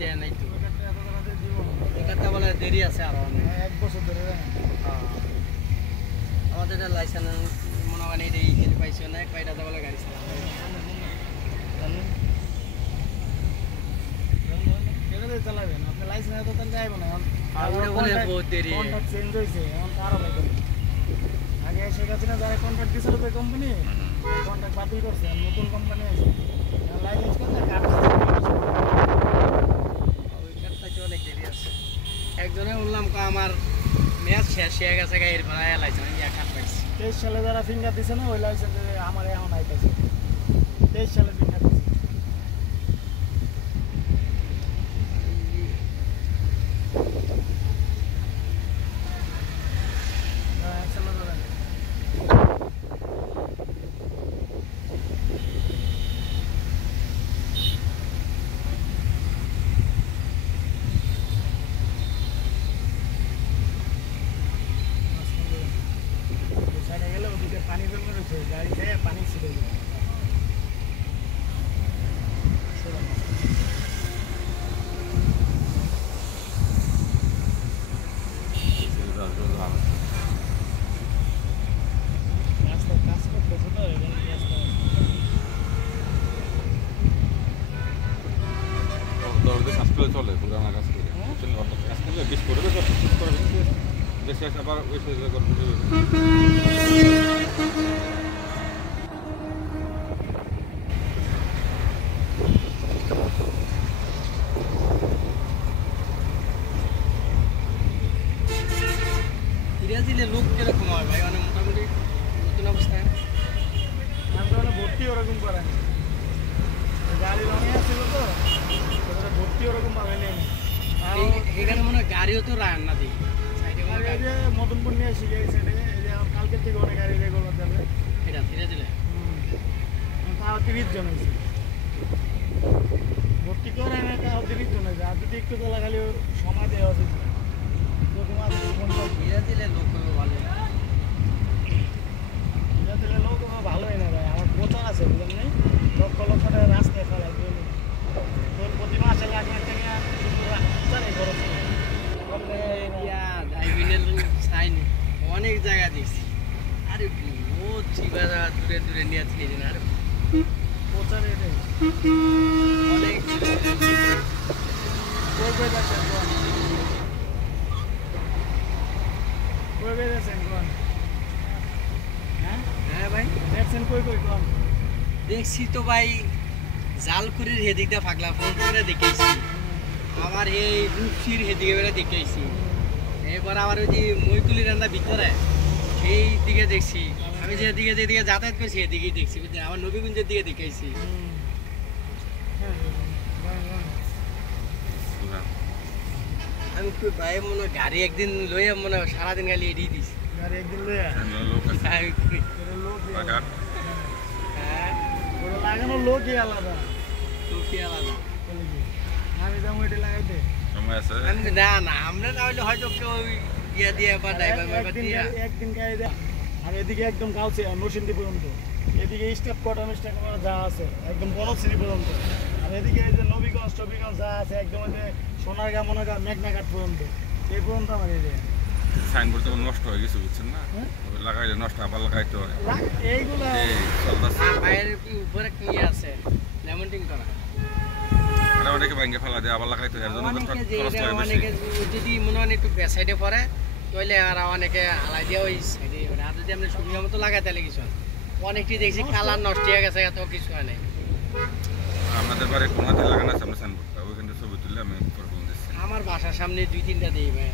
দেয় নাই তো এটা বলে দেরি আছে আরো এক বছর ধরে আমাদের লাইসেন্স মনে হয় এই পাইছো না কয়টা বলে গাড়ি চালাবে চালাবেন আপনি লাইসেন্স এত তাহলে যাইব না চেঞ্জ হয়েছে এখন আরো আগে শেখ হাসিনা যারা কন্ট্রাক্ট দিয়েছিল যে কোম্পানি কন্ট্রাক্ট বাতিল করছে নতুন কোম্পানি আছে লাইসেন্স করলে অনেক দেরি আছে একজনে বললাম আমার ম্যাচ শেষ হয়ে গেছে গাড়ির ভাড়া লাইসেন্স কাট পাইছি 23 সালে যারা ফিঙ্গার দিছে না ওই লাইসেন্স আমার এখন আইতেছে 23 সালে ফিঙ্গার দিছে পানি জমে রয়েছে গাড়ি যায় পানি ছিঁড়ে যাবে রাস্তায় কাজ করতেছে তো এখানে কাজ করে চলে পুরানা কাজ করে কাজ করলে বেশ করে বেশি আবার ওই দিলে লোক কিরকম হয় ভাই মানে মোটামুটি নতুন অবস্থায় ভর্তি ওরকম করে গাড়ি রঙে আসছিল তো ভর্তি ওরকম পাবেন এখানে মনে হয় গাড়িও তো রায় না দিই মদনপুর নিয়ে শিখে গেছে কালকে থেকে অনেক গাড়ি রেগুলার যাবে এটা ধীরে ধীরে তাও 30 জন হয়েছে ভর্তি করে না তাও 30 জন হয়েছে আর যদি একটু তোলা খালি সময় দেওয়া উচিত ধীরে ধীরে লোক ভালো ধীরে ধীরে লোক ভালোই না ভাই আমার প্রচার আছে বুঝলেন নেই লক্ষ লক্ষ টাকা রাস্তায় ফেলায় তোর প্রতি মাসে লাখ লাখ টাকা প্রচারই খরচ অনেক জায়গা দেখছি আরে ও চিবা দূরে দূরে নিয়ে আসলে আর প্রচার অনেক হ্যাঁ ভাই দেখছেন কই কোন দেখছি তো ভাই জালকুড়ির হেদিকটা ফাঁকলা ফোন করে দেখেছি আমার এই রূপসির হেদিকে বেড়ে দেখেছি এবার আবার ওই যে মইতুলি রান্না ভিতরে সেই দিকে দেখছি আমি যেদিকে যাতায়াত করছি এদিকেই দেখছি বুঝলি আমার নবীগঞ্জের দিকে দেখেছি আমি ভাই মনে হয় গাড়ি একদিন লইয়া মনে হয় সারাদিন গালি এড়িয়ে দিছি গাড়ি একদিন লইয়া হ্যাঁ লাগানো লোকই আলাদা আমি যাবো এটা লাগাইতে না না আমরা না হলে হয়তো কেউ ইয়া দিয়ে বা ড্রাইভার দিয়ে একদিন গাড়ি দেয় আর এদিকে একদম গাউছে নরসিংদী পর্যন্ত এদিকে স্টেপ কটন স্টেপ যা আছে একদম বড় সিঁড়ি পর্যন্ত আর এদিকে এই যে নবীগঞ্জ টবিগঞ্জ যা আছে একদম ওই যে সোনারগাঁ মনারগাঁ মেঘনাঘাট পর্যন্ত এই পর্যন্ত আমার এরিয়া সাইনবোর্ড তো নষ্ট হয়ে গেছে বুঝছেন না লাগাইলে নষ্ট আবার লাগাইতে হয় এইগুলো পায়ের উপরে কি আছে লেমন্টিং করা অনেকে ব্যাংকে ফেলা দেয় আবার লাগাইতে হয় অনেকে যদি মনে হয় একটু সাইডে পড়ে তাহলে আর অনেকে আলাই দিয়ে ওই সাইডে আর যদি আপনি সুবিধা মতো লাগাই তাহলে কিছু অনেকটি দেখছি কালার নষ্ট হয়ে গেছে এত কিছু হয় নাই আমাদের বাড়ি কোনাতে লাগানো আছে আমরা সাইনবোর্ডটা ওইখানে ছবি তুললে আমি আমার বাসার সামনে 2-3টা দিই ভাই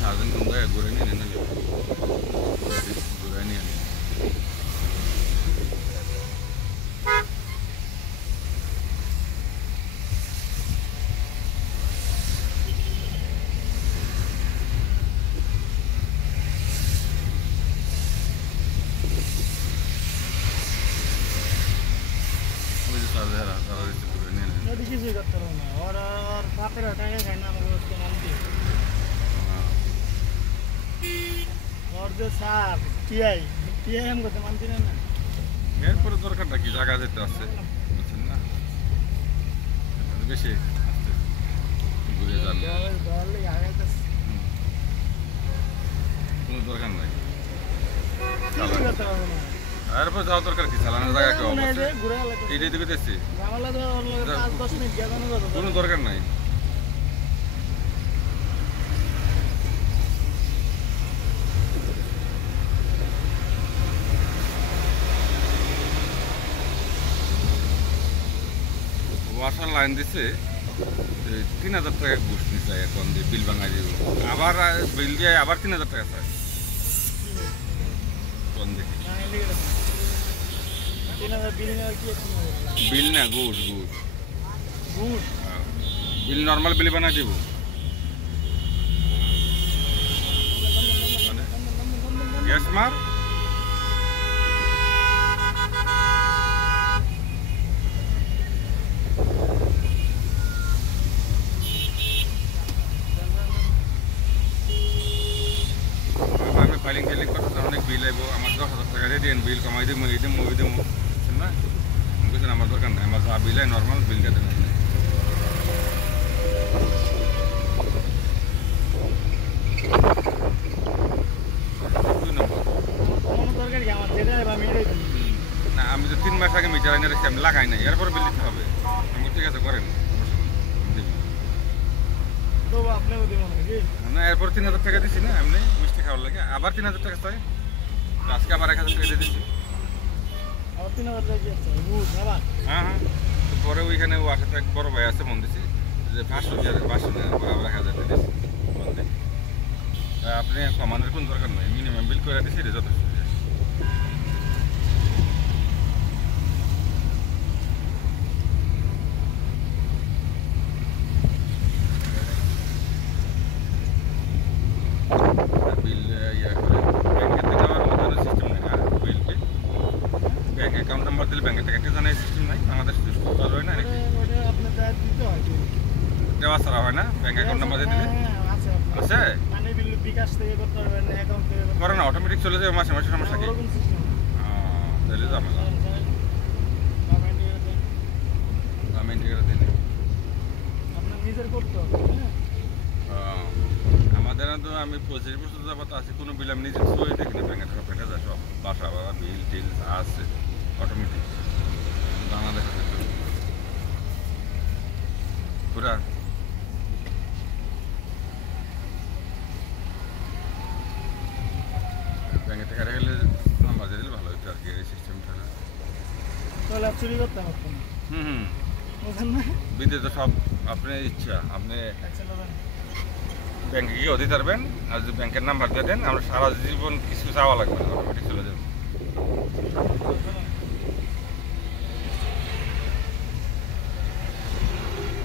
সারাদিন কোন জায়গায় ঘুরে নিয়ে নিলে ঘুরে নিয়ে যদি কিছুই করতে পারবো না ওর বাপের টাকা খায় না আমাকে হচ্ছে মানতে ওর যে স্যার টিআই এম করতে মানতি না না এরপরে দরকারটা কি জায়গা যেতে আছে বুঝছেন না বেশি আসতে ঘুরে যান দলে আগাইতেছে কোনো দরকার নাই কিছুই করতে পারবো না এরপর যাওয়া দরকার কি চালানোর জায়গা কেউ না, এই যে ঘুরে এলাকা এইটাই দিকে দেখছি ঝামেলা তো ওর লগে 5-10 মিনিট গেলানো যাবে কোনো দরকার নাই ওয়াসার লাইন দিছে 3,000 টাকা ঘুষ নিচ্ছে এখন দিয়ে বিল ভাঙাই দিব আবার বিল দিয়ে আবার 3,000 টাকা চাই কোন দেখি না এলে গেলে 3000 বিল নেওয়ার কি আছে বিল না ঘুষ ঘুষ গুড বিল নর্মাল বিল বানাই দিব গ্যাস মার আমি ফাইলিং ফাইলিং করতে অনেক বিল আইব আমার 10,000 টাকা দিয়ে দেন বিল কমাই দিব এই দিব ওই দিব বুঝছেন না বুঝছেন আমার দরকার নাই আমার যা বিল হয় নর্মাল বিলটা দেবেন কোনো দরকার কি আমার যেটা আমি এটাই দিই না আমি তো 3 মাস আগে মিটার এনে রেখে আমি লাগাই নাই এরপরে বিল দিতে হবে আমি ঠিক আছে করেন তো আপনিও দিব নাকি না এরপর 3,000 টাকা দিছি না এমনি মিষ্টি খাওয়ার লাগে আবার 3,000 টাকা চাই আজকে আবার 1,000 টাকা দিয়ে দিচ্ছি আর 3000 টাকা কি আছে গুড আবার হ্যাঁ হ্যাঁ তো পরে ওইখানে ও আসাতে এক বড় ভাই আছে মন দিছি যে 500 দিয়ে 500 দিয়ে পরে আবার 1,000 দিয়ে দিচ্ছি মন দিয়ে আপনি কমানোর কোন দরকার নাই মিনিমাম বিল করে দিছি রে যথেষ্ট বিল ইয়া করে ব্যাংকে দেওয়ার মতো সিস্টেম নেই আর বিল ব্যাংক অ্যাকাউন্ট নাম্বার দিলে ব্যাংকের টাকা জানাই সিস্টেম নাই আমাদের চালু হয় না নাকি ওটা আপনার দায়িত্ব দিতে হয় দেওয়া ছাড়া হয় না ব্যাংক অ্যাকাউন্ট নাম্বার দিয়ে দিলে আছে আছে মানে বিল বিকাশ থেকে করতে পারবেন অ্যাকাউন্ট থেকে করতে করে না অটোমেটিক চলে যাবে মাসে মাসে সমস্যা কি ওরকম সিস্টেম তাহলে ঝামেলা আমি ইন্টিগ্রেট দিই আপনার নিজের করতে হবে হ্যাঁ আমাদের তো আমি 25 বছর যাবত আছি কোনো বিল আমি নিজে সই দেখি না ব্যাংকে টাকা পেটে যায় সব বাসা বাবা বিল টিল আছে অটোমেটিক বাংলাদেশ পুরা ব্যাংকে টাকা রেখে নাম্বার দিয়ে দিলে ভালো হতো আর কি এই সিস্টেমটা তাহলে আর চুরি করতে হবে না হুম বুঝেন না বিদেশে তো সব আপনার ইচ্ছা আপনি ব্যাংকে গিয়েও দিতে পারবেন আর যদি ব্যাংকের নাম্বার দিয়ে দেন আমরা সারা জীবন কিছু চাওয়া লাগবে না অটোমেটিক চলে যাবে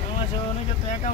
আমার অনেকে তো অ্যাকাউন্ট